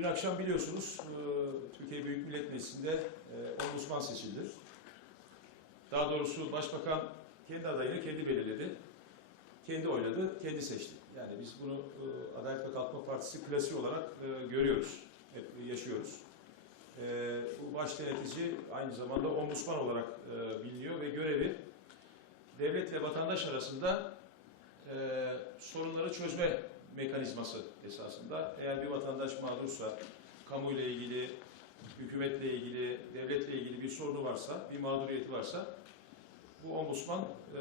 Dün akşam biliyorsunuz e, Türkiye Büyük Millet Meclisi'nde e, ombudsman seçildi. Daha doğrusu başbakan kendi adayını kendi belirledi. Kendi oyladı, kendi seçti. Yani biz bunu e, Adalet ve Kalkınma Partisi klasiği olarak görüyoruz, yaşıyoruz. Bu baş denetici aynı zamanda ombudsman olarak biliniyor ve görevi devlet ve vatandaş arasında sorunları çözme mekanizması esasında. Eğer bir vatandaş mağdursa, kamuyla ilgili, hükümetle ilgili, devletle ilgili bir sorunu varsa, bir mağduriyeti varsa bu ombudsman e,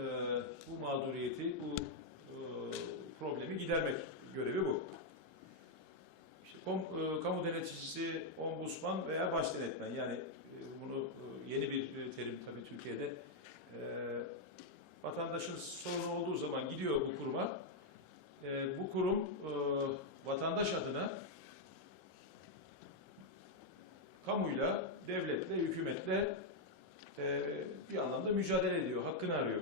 bu mağduriyeti, bu e, problemi gidermek görevi bu. İşte kom, e, kamu deneticisi, ombudsman veya baş denetmen yani e, bunu e, yeni bir e, terim tabii Türkiye'de e, vatandaşın sorunu olduğu zaman gidiyor bu kuruma. E, bu kurum e, vatandaş adına kamuyla, devletle, hükümetle e, bir anlamda mücadele ediyor, hakkını arıyor.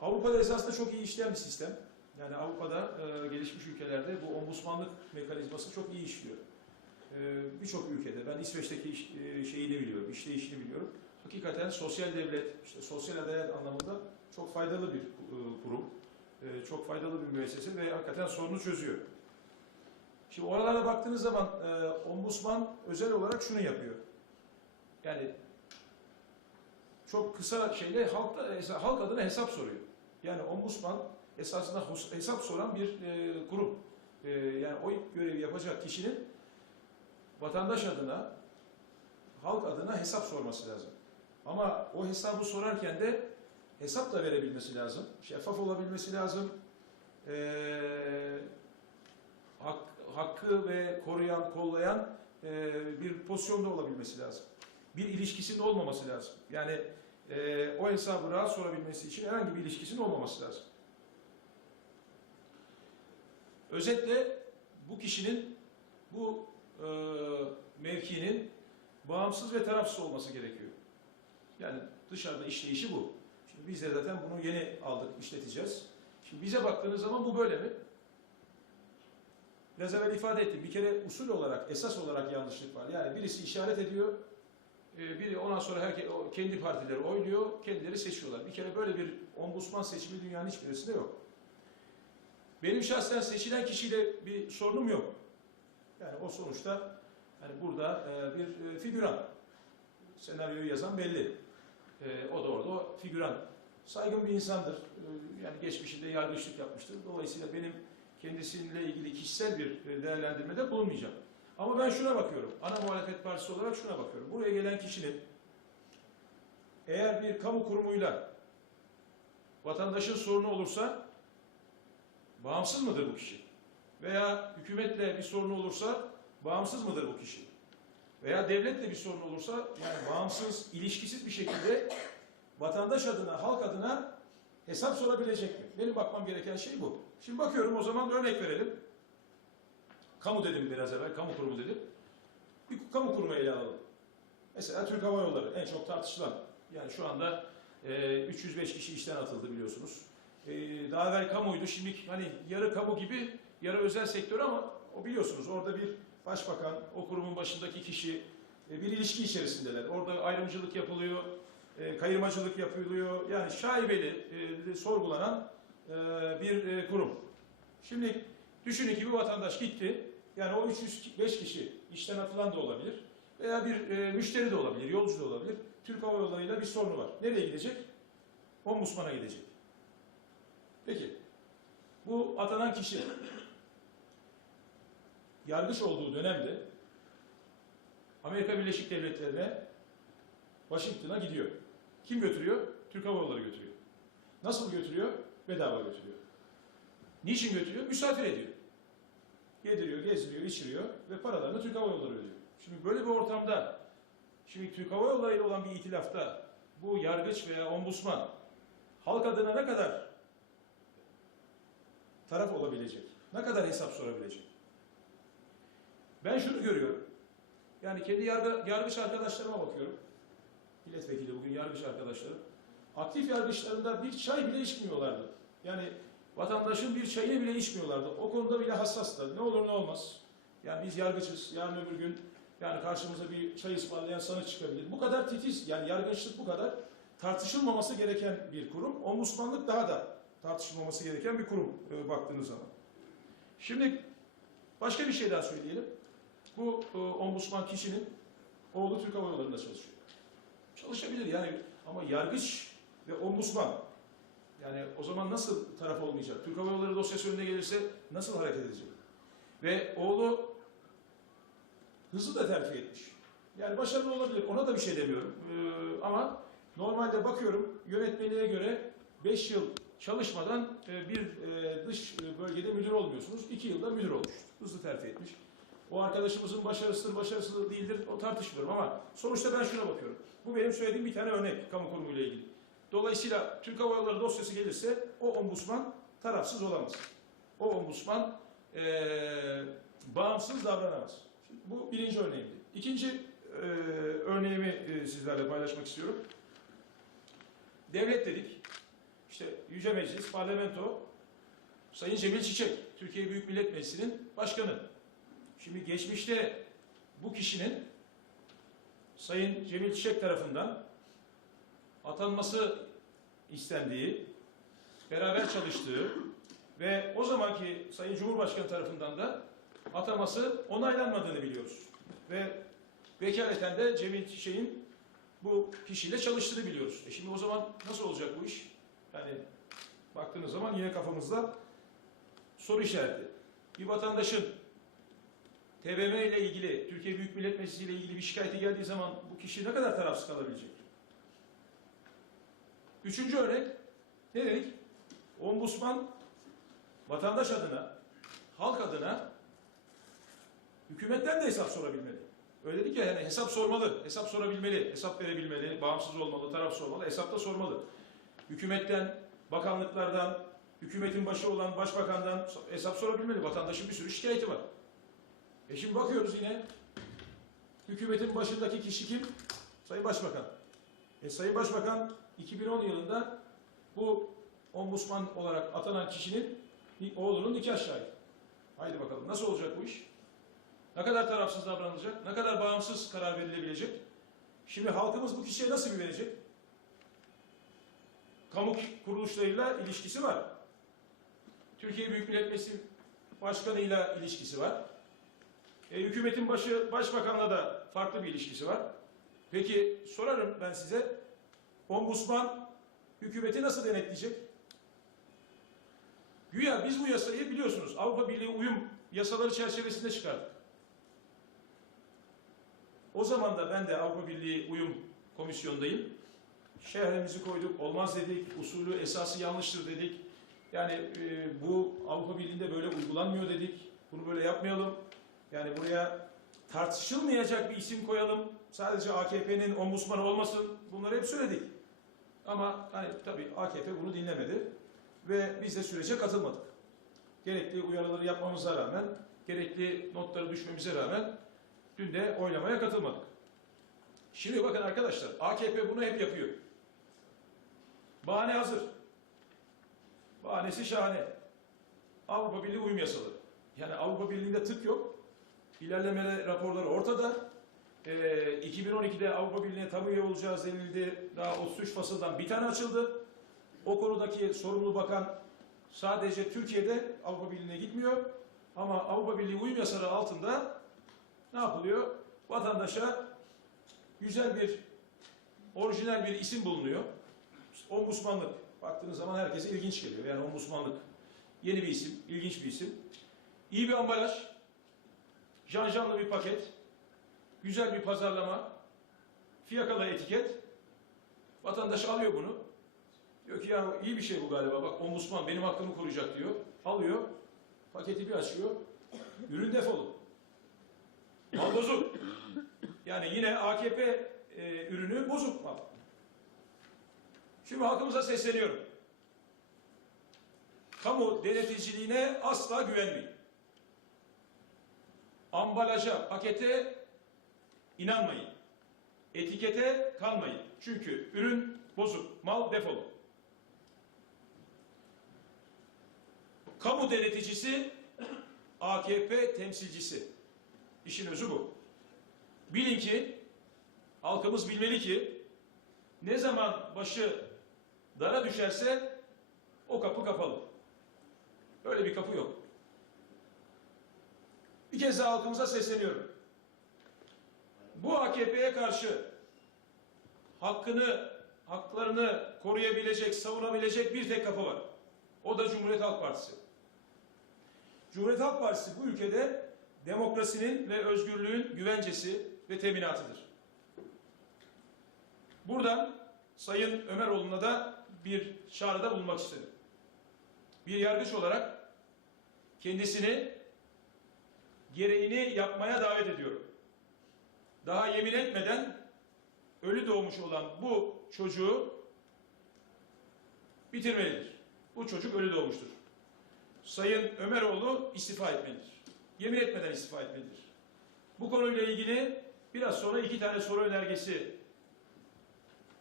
Avrupa'da esasında çok iyi işleyen bir sistem. Yani Avrupa'da e, gelişmiş ülkelerde bu ombudsmanlık mekanizması çok iyi işliyor. E, Birçok ülkede, ben İsveç'teki iş, e, şeyini biliyorum, işleyişini biliyorum. Hakikaten sosyal devlet, işte sosyal adalet anlamında çok faydalı bir e, kurum. E, çok faydalı bir müessese ve hakikaten sorunu çözüyor. Şimdi oralarda baktığınız zaman e, ombudsman özel olarak şunu yapıyor. Yani çok kısa şeyle halkta, halk adına hesap soruyor. Yani ombudsman esasında hesap soran bir e, kurum. E, yani o görevi yapacak kişinin vatandaş adına, halk adına hesap sorması lazım. Ama o hesabı sorarken de hesap da verebilmesi lazım. Şeffaf olabilmesi lazım. E, hak, hakkı ve koruyan, kollayan e, bir pozisyonda olabilmesi lazım. Bir ilişkisinin olmaması lazım. Yani e, o hesabı rahat sorabilmesi için herhangi bir ilişkisinin olmaması lazım. Özetle bu kişinin, bu e, mevkinin bağımsız ve tarafsız olması gerekiyor. Yani dışarıda işleyişi bu. Şimdi biz de zaten bunu yeni aldık, işleteceğiz. Şimdi bize baktığınız zaman bu böyle mi? Biraz evvel ifade ettim. Bir kere usul olarak, esas olarak yanlışlık var. Yani birisi işaret ediyor, e, biri ondan sonra herkes, kendi partileri oyluyor, kendileri seçiyorlar. Bir kere böyle bir ombudsman seçimi dünyanın hiçbirisinde yok. Benim şahsen seçilen kişiyle bir sorunum yok. Yani o sonuçta hani burada e, bir e, figüran. Senaryoyu yazan belli. O da orada o figüran. Saygın bir insandır. E, yani geçmişinde yargıçlık yapmıştır. Dolayısıyla benim kendisiyle ilgili kişisel bir e, değerlendirmede bulunmayacağım. Ama ben şuna bakıyorum. Ana muhalefet partisi olarak şuna bakıyorum. Buraya gelen kişinin eğer bir kamu kurumuyla vatandaşın sorunu olursa bağımsız mıdır bu kişi? Veya hükümetle bir sorunu olursa bağımsız mıdır bu kişi? Veya devletle bir sorun olursa yani bağımsız, ilişkisiz bir şekilde vatandaş adına, halk adına hesap sorabilecek mi? Benim bakmam gereken şey bu. Şimdi bakıyorum o zaman örnek verelim. Kamu dedim biraz evvel, kamu kurumu dedim. Bir kamu kurumu ele alalım. Mesela Türk Hava Yolları en çok tartışılan. Yani şu anda e, 305 kişi işten atıldı biliyorsunuz. E, daha evvel kamuydu, şimdi hani yarı kamu gibi, yarı özel sektör ama o biliyorsunuz orada bir başbakan, o kurumun başındaki kişi e, bir ilişki içerisindeler. Orada ayrımcılık yapılıyor, e, kayırmacılık yapılıyor. Yani şaibeli, e, sorgulanan e, bir e, kurum. Şimdi düşünün ki bir vatandaş gitti. Yani o 305 kişi işten atılan da olabilir. Veya bir e, müşteri de olabilir, yolcu da olabilir. Türk Hava Yolları'yla bir sorunu var. Nereye gidecek? Ombudsman'a gidecek. Peki. Bu atanan kişi yargıç olduğu dönemde Amerika Birleşik Devletleri'ne Washington'a gidiyor. Kim götürüyor? Türk Hava Yolları götürüyor. Nasıl götürüyor? Bedava götürüyor. Niçin götürüyor? Misafir ediyor. Yediriyor, gezdiriyor, içiriyor ve paralarını Türk Hava Yolları ödüyor. Şimdi böyle bir ortamda, şimdi Türk Hava Yolları ile olan bir itilafta bu yargıç veya ombudsman halk adına ne kadar taraf olabilecek? Ne kadar hesap sorabilecek? Ben şunu görüyorum. Yani kendi yargı, yargıç arkadaşlarıma bakıyorum. Milletvekili bugün yargıç arkadaşlarım. Aktif yargıçlarında bir çay bile içmiyorlardı. Yani vatandaşın bir çayını bile içmiyorlardı. O konuda bile hassaslar. Ne olur ne olmaz. Yani biz yargıçız. Yarın öbür gün yani karşımıza bir çay ısmarlayan sanık çıkabilir. Bu kadar titiz yani yargıçlık bu kadar tartışılmaması gereken bir kurum. Ombudsmanlık daha da tartışılmaması gereken bir kurum e, baktığınız zaman. Şimdi başka bir şey daha söyleyelim. Bu e, ombudsman kişinin oğlu Türk Hava Yolları'nda çalışıyor. Çalışabilir yani ama yargıç ve ombudsman yani o zaman nasıl taraf olmayacak? Türk Hava Yolları dosyası önüne gelirse nasıl hareket edecek? Ve oğlu hızlı da terfi etmiş. Yani başarılı olabilir. Ona da bir şey demiyorum. Ee, ama normalde bakıyorum yönetmeliğe göre 5 yıl çalışmadan e, bir e, dış bölgede müdür olmuyorsunuz. 2 yılda müdür olmuş. Hızlı terfi etmiş. O arkadaşımızın başarısıdır, başarısız değildir o tartışmıyorum ama sonuçta ben şuna bakıyorum. Bu benim söylediğim bir tane örnek kamu kurumuyla ilgili. Dolayısıyla Türk Hava Yolları dosyası gelirse o ombudsman tarafsız olamaz. O ombudsman eee, bağımsız davranamaz. Şimdi bu birinci örneğimdi. İkinci eee, örneğimi eee, sizlerle paylaşmak istiyorum. Devlet dedik. İşte Yüce Meclis, Parlamento, Sayın Cemil Çiçek, Türkiye Büyük Millet Meclisi'nin başkanı. Şimdi geçmişte bu kişinin Sayın Cemil Çiçek tarafından atanması istendiği, beraber çalıştığı ve o zamanki Sayın Cumhurbaşkanı tarafından da ataması onaylanmadığını biliyoruz. Ve vekaleten de Cemil Çiçek'in bu kişiyle çalıştığını biliyoruz. E şimdi o zaman nasıl olacak bu iş? Yani baktığınız zaman yine kafamızda soru işareti. Bir vatandaşın TBMM ile ilgili, Türkiye Büyük Millet Meclisi ile ilgili bir şikayeti geldiği zaman bu kişi ne kadar tarafsız kalabilecek? Üçüncü örnek, ne dedik? Ombudsman vatandaş adına, halk adına hükümetten de hesap sorabilmeli. Öyle dedik ya yani hesap sormalı, hesap sorabilmeli, hesap verebilmeli, bağımsız olmalı, tarafsız olmalı, hesap da sormalı. Hükümetten, bakanlıklardan, hükümetin başı olan başbakandan hesap sorabilmeli. Vatandaşın bir sürü şikayeti var. E şimdi bakıyoruz yine hükümetin başındaki kişi kim? Sayın Başbakan. E Sayın Başbakan 2010 yılında bu ombudsman olarak atanan kişinin oğlunun nikah şahidi. Haydi bakalım nasıl olacak bu iş? Ne kadar tarafsız davranılacak? Ne kadar bağımsız karar verilebilecek? Şimdi halkımız bu kişiye nasıl güvenecek? Kamu kuruluşlarıyla ilişkisi var. Türkiye Büyük Millet Meclisi Başkanı'yla ilişkisi var. E, hükümetin başı başbakanla da farklı bir ilişkisi var. Peki sorarım ben size. Ombudsman hükümeti nasıl denetleyecek? Güya biz bu yasayı biliyorsunuz Avrupa Birliği uyum yasaları çerçevesinde çıkardık. O zaman da ben de Avrupa Birliği uyum komisyondayım. Şehrimizi koyduk, olmaz dedik, usulü esası yanlıştır dedik. Yani e, bu Avrupa Birliği'nde böyle uygulanmıyor dedik. Bunu böyle yapmayalım. Yani buraya tartışılmayacak bir isim koyalım. Sadece AKP'nin ombudsmanı olmasın. Bunları hep söyledik. Ama hani tabii AKP bunu dinlemedi ve biz de sürece katılmadık. Gerekli uyarıları yapmamıza rağmen, gerekli notları düşmemize rağmen dün de oylamaya katılmadık. Şimdi bakın arkadaşlar, AKP bunu hep yapıyor. Bahane hazır. Bahanesi şahane. Avrupa Birliği uyum yasaları. Yani Avrupa Birliği'nde tık yok. İlerleme raporları ortada. Ee, 2012'de Avrupa Birliği'ne tam üye olacağız denildi. Daha 33 fasıldan bir tane açıldı. O konudaki sorumlu bakan sadece Türkiye'de Avrupa Birliği'ne gitmiyor. Ama Avrupa Birliği uyum yasaları altında ne yapılıyor? Vatandaşa güzel bir, orijinal bir isim bulunuyor. İşte ombudsmanlık. Baktığınız zaman herkese ilginç geliyor. Yani ombudsmanlık. Yeni bir isim, ilginç bir isim. İyi bir ambalaj, janjanlı bir paket, güzel bir pazarlama, fiyakalı etiket. Vatandaş alıyor bunu. Diyor ki ya iyi bir şey bu galiba. Bak ombudsman benim hakkımı koruyacak diyor. Alıyor. Paketi bir açıyor. Ürün defolu. Mal bozuk. Yani yine AKP e, ürünü bozuk mal. Şimdi halkımıza sesleniyorum. Kamu deneticiliğine asla güvenmeyin. Ambalaja, pakete inanmayın. Etikete kanmayın. Çünkü ürün bozuk, mal defolu. Kamu deneticisi AKP temsilcisi. İşin özü bu. Bilin ki, halkımız bilmeli ki, ne zaman başı dara düşerse o kapı kapalı. Öyle bir kapı yok. Bir kez daha halkımıza sesleniyorum. Bu AKP'ye karşı hakkını, haklarını koruyabilecek, savunabilecek bir tek kapı var. O da Cumhuriyet Halk Partisi. Cumhuriyet Halk Partisi bu ülkede demokrasinin ve özgürlüğün güvencesi ve teminatıdır. Buradan Sayın Ömeroğlu'na da bir çağrıda bulunmak isterim. Bir yargıç olarak kendisini gereğini yapmaya davet ediyorum. Daha yemin etmeden ölü doğmuş olan bu çocuğu bitirmelidir. Bu çocuk ölü doğmuştur. Sayın Ömeroğlu istifa etmelidir. Yemin etmeden istifa etmelidir. Bu konuyla ilgili biraz sonra iki tane soru önergesi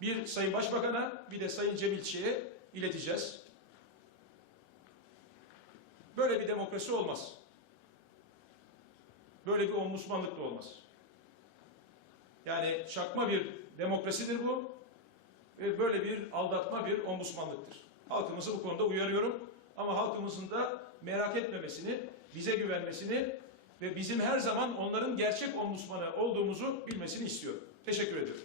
bir Sayın Başbakan'a bir de Sayın Cemil Çiğ'e ileteceğiz. Böyle bir demokrasi olmaz. Böyle bir ombudsmanlık da olmaz. Yani çakma bir demokrasidir bu. Ve böyle bir aldatma bir ombudsmanlıktır. Halkımızı bu konuda uyarıyorum. Ama halkımızın da merak etmemesini, bize güvenmesini ve bizim her zaman onların gerçek ombudsmanı olduğumuzu bilmesini istiyorum. Teşekkür ediyorum.